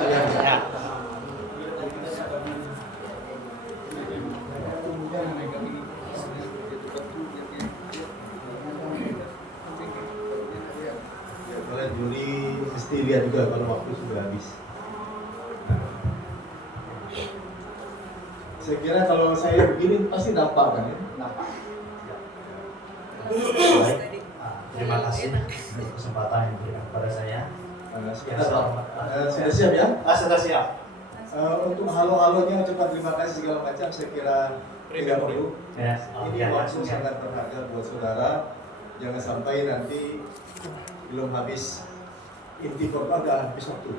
Ya. Kalau juri mesti lihat juga kalau waktu sudah habis. Saya kira kalau saya begini pasti nampak kan ya? Nampak. Baik. Terima kasih atas kesempatan yang diberikan kepada saya. Sudah siap ya? Sudah siap. Untuk halo-halonya cepat terima kasih segala macam saya kira tidak perlu. Ya. Ini waktu sangat berharga buat saudara. Jangan sampai nanti belum habis inti khotbah udah habis waktu.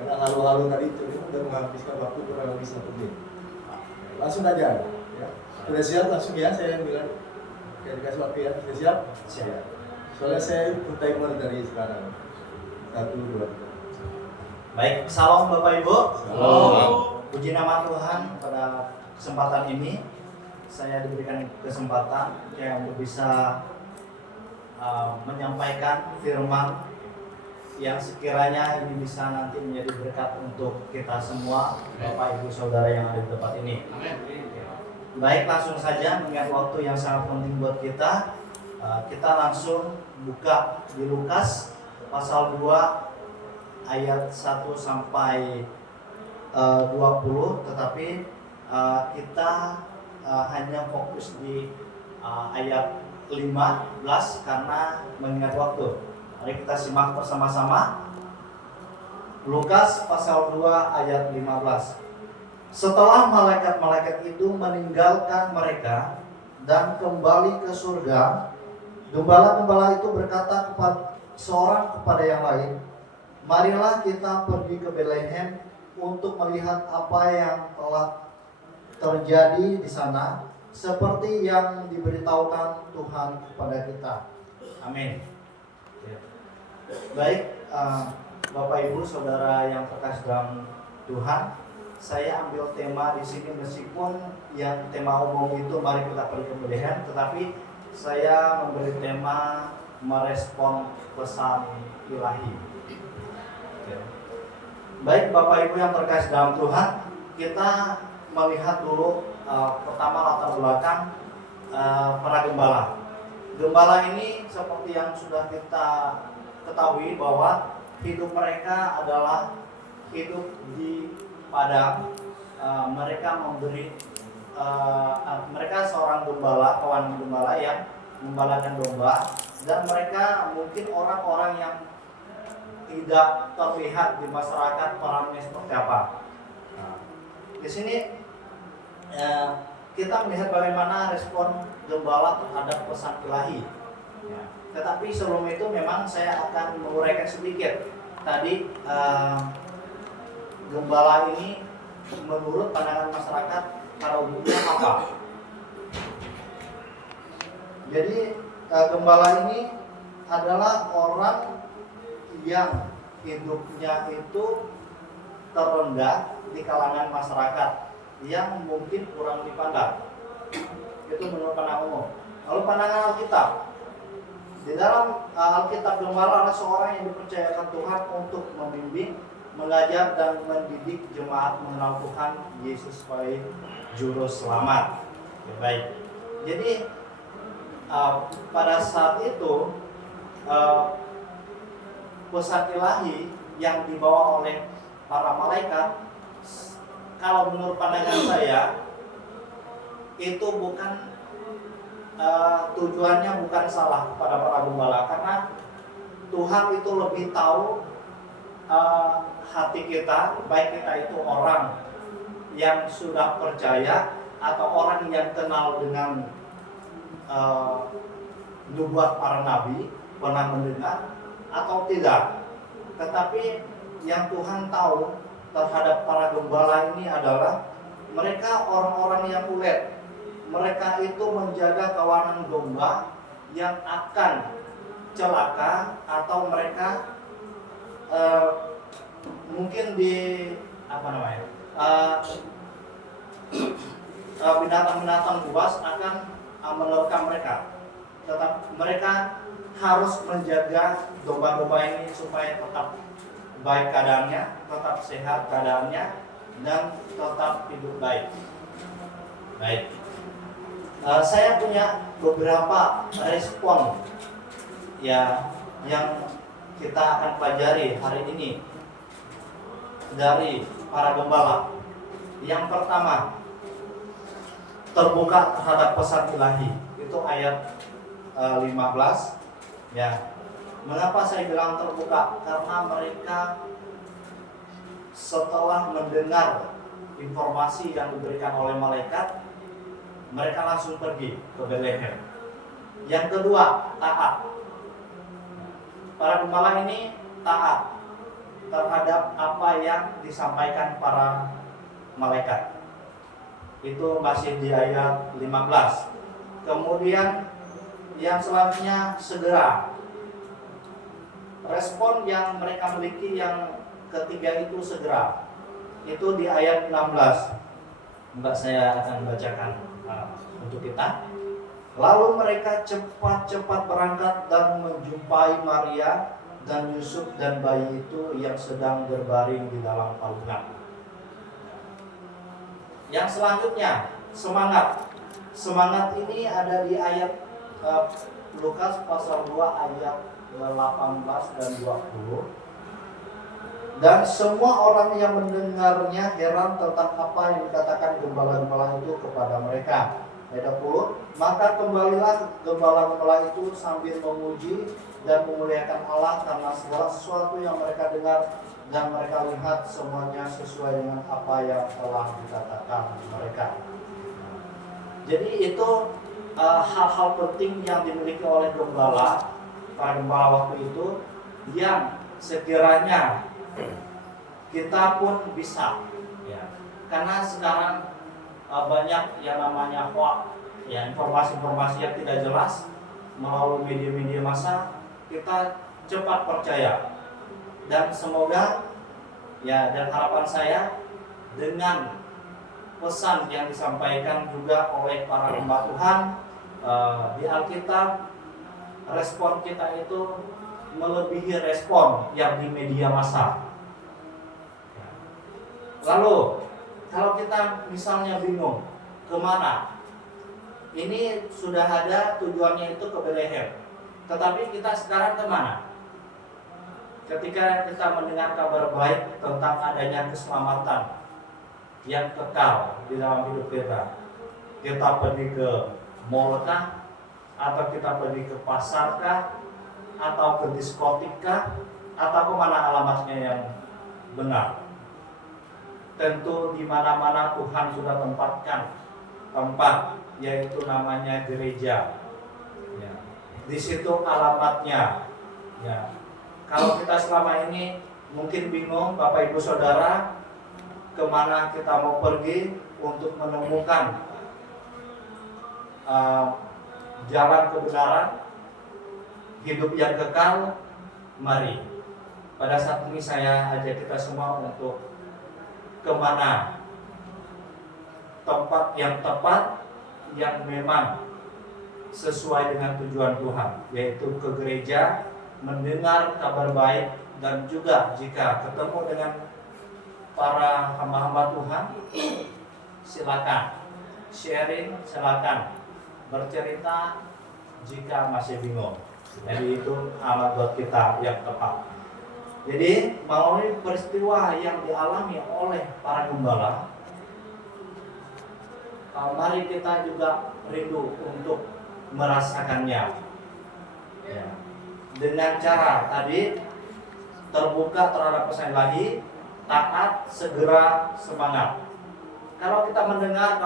Karena halo-halo tadi itu udah menghabiskan waktu kurang lebih 1 menit. Langsung aja ya. Sudah siap langsung ya saya bilang. Kayak dikasih waktu ya. Sudah siap? Siap. Soalnya saya ikut timer dari sekarang. 1, 2, 3. Baik, salam Bapak Ibu. Salam. Puji nama Tuhan pada kesempatan ini saya diberikan kesempatan yang bisa menyampaikan firman yang sekiranya ini bisa nanti menjadi berkat untuk kita semua, Bapak Ibu Saudara yang ada di tempat ini. Baik, langsung saja mengingat waktu yang sangat penting buat kita, kita langsung buka di Lukas pasal 2 ayat 1 sampai 20, tetapi kita hanya fokus di ayat 15 karena mengingat waktu. Mari kita simak bersama-sama Lukas pasal 2 ayat 15. Setelah malaikat-malaikat itu meninggalkan mereka dan kembali ke surga, gembala-gembala itu berkata kepada yang lain, marilah kita pergi ke Betlehem untuk melihat apa yang telah terjadi di sana, seperti yang diberitahukan Tuhan kepada kita. Amin. Baik, Bapak Ibu Saudara yang terkasih dalam Tuhan, saya ambil tema di sini meskipun yang tema umum itu mari kita pergi ke Betlehem, tetapi saya memberi tema merespon pesan ilahi. Baik Bapak Ibu yang terkasih dalam Tuhan, kita melihat dulu pertama latar belakang para gembala. Gembala ini seperti yang sudah kita ketahui bahwa hidup mereka adalah hidup di padang. Mereka memberi mereka seorang gembala, kawan gembala yang membalakan domba, dan mereka mungkin orang-orang yang tidak terlihat di masyarakat perannya seperti apa. Di sini kita melihat bagaimana respon gembala terhadap pesan ilahi. Tetapi sebelum itu memang saya akan menguraikan sedikit. Tadi gembala ini menurut pandangan masyarakat pada umumnya apa? Jadi gembala ini adalah orang yang hidupnya itu terendah di kalangan masyarakat yang mungkin kurang dipandang. Itu menurut pandangan umum. Lalu pandangan Alkitab, di dalam Alkitab gembala adalah seorang yang dipercayakan Tuhan untuk membimbing, mengajar dan mendidik jemaat mengenal Tuhan Yesus sebagai juru selamat. Ya, baik. Jadi pada saat itu pesan ilahi yang dibawa oleh para malaikat, kalau menurut pandangan saya itu bukan tujuannya bukan salah kepada para gembala, karena Tuhan itu lebih tahu hati kita, baik kita itu orang yang sudah percaya atau orang yang kenal dengan nubuat para nabi, pernah mendengar atau tidak. Tetapi yang Tuhan tahu terhadap para gembala ini adalah mereka orang-orang yang ulet. Mereka itu menjaga kawanan domba yang akan celaka, atau mereka mungkin di binatang-binatang buas akan menerkam mereka. Tetap mereka harus menjaga domba-domba ini supaya tetap baik keadaannya, tetap sehat keadaannya, dan tetap hidup baik. Baik. Saya punya beberapa respon ya yang kita akan pelajari hari ini dari para gembala. Yang pertama, terbuka terhadap pesan ilahi. Itu ayat 15 ya. Mengapa saya bilang terbuka? Karena mereka setelah mendengar informasi yang diberikan oleh malaikat, mereka langsung pergi ke Bethlehem. Yang kedua, taat. Para gembala ini taat terhadap apa yang disampaikan para malaikat. Itu masih di ayat 15. Kemudian yang selanjutnya segera. Respon yang mereka miliki yang ketiga itu segera. Itu di ayat 16. Mbak saya akan bacakan untuk kita. Lalu mereka cepat-cepat berangkat dan menjumpai Maria dan Yusuf dan bayi itu yang sedang berbaring di dalam palungan. Yang selanjutnya, semangat. Semangat ini ada di ayat Lukas pasal 2 ayat 18 dan 20. Dan semua orang yang mendengarnya heran tentang apa yang dikatakan gembala-gembala itu kepada mereka. Ayat 20. Maka kembalilah gembala-gembala itu sambil memuji dan memuliakan Allah karena segala sesuatu yang mereka dengar dan mereka lihat semuanya sesuai dengan apa yang telah dikatakan mereka. Jadi itu hal-hal penting yang dimiliki oleh gembala, para gembala waktu itu, yang sekiranya kita pun bisa ya. Karena sekarang banyak yang namanya hoax ya, informasi-informasi yang tidak jelas melalui media-media massa, kita cepat percaya. Dan semoga ya, dan harapan saya dengan pesan yang disampaikan juga oleh para hamba Tuhan di Alkitab, respon kita itu melebihi respon yang di media massa. Lalu kalau kita misalnya bingung kemana, ini sudah ada tujuannya itu ke Bethlehem, tetapi kita sekarang kemana? Ketika kita mendengar kabar baik tentang adanya keselamatan yang kekal di dalam hidup kita pergi ke mall kah? Atau kita pergi ke pasar kah? Atau ke diskotik kah? Atau kemana alamatnya yang benar? Tentu di mana-mana Tuhan sudah tempatkan tempat, yaitu namanya gereja. Ya. Di situ alamatnya. Ya. Kalau kita selama ini mungkin bingung, Bapak Ibu Saudara, kemana kita mau pergi untuk menemukan jalan kebenaran, hidup yang kekal, mari. Pada saat ini saya ajak kita semua untuk kemana tempat yang tepat, yang memang sesuai dengan tujuan Tuhan, yaitu ke gereja, mendengar kabar baik, dan juga jika ketemu dengan para hamba-hamba Tuhan, silakan sharing, silakan bercerita jika masih bingung. Jadi itu alat buat kita yang tepat. Jadi melalui peristiwa yang dialami oleh para gembala, mari kita juga rindu untuk merasakannya. Ya. Dengan cara tadi terbuka terhadap pesan ilahi, taat, segera, semangat. Kalau kita mendengar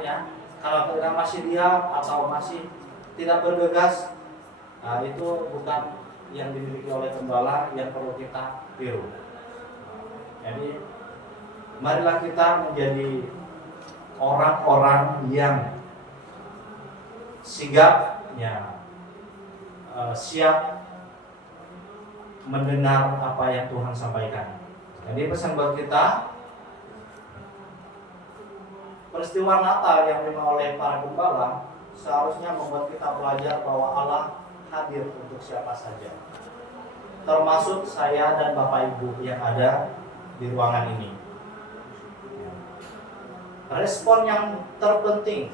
ya, kalau kita masih diam atau masih tidak bergegas, itu bukan yang dimiliki oleh gembala yang perlu kita tiru. Jadi marilah kita menjadi orang-orang yang sigap, ya, siap mendengar apa yang Tuhan sampaikan. Jadi pesan buat kita, peristiwa Natal yang dimiliki oleh para gembala seharusnya membuat kita belajar bahwa Allah hadir untuk siapa saja. termasuk saya dan Bapak Ibu yang ada di ruangan ini. Respon yang terpenting,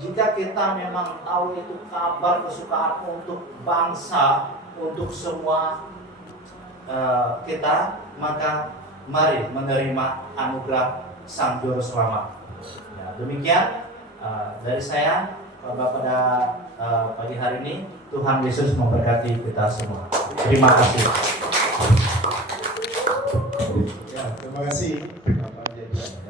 jika kita memang tahu itu kabar kesukaan untuk bangsa, untuk semua kita, maka mari menerima anugerah Sang Juru Selamat. Ya, demikian dari saya pada pagi hari ini. Tuhan Yesus memberkati kita semua. Terima kasih. Ya, terima kasih Bapak Jenderal.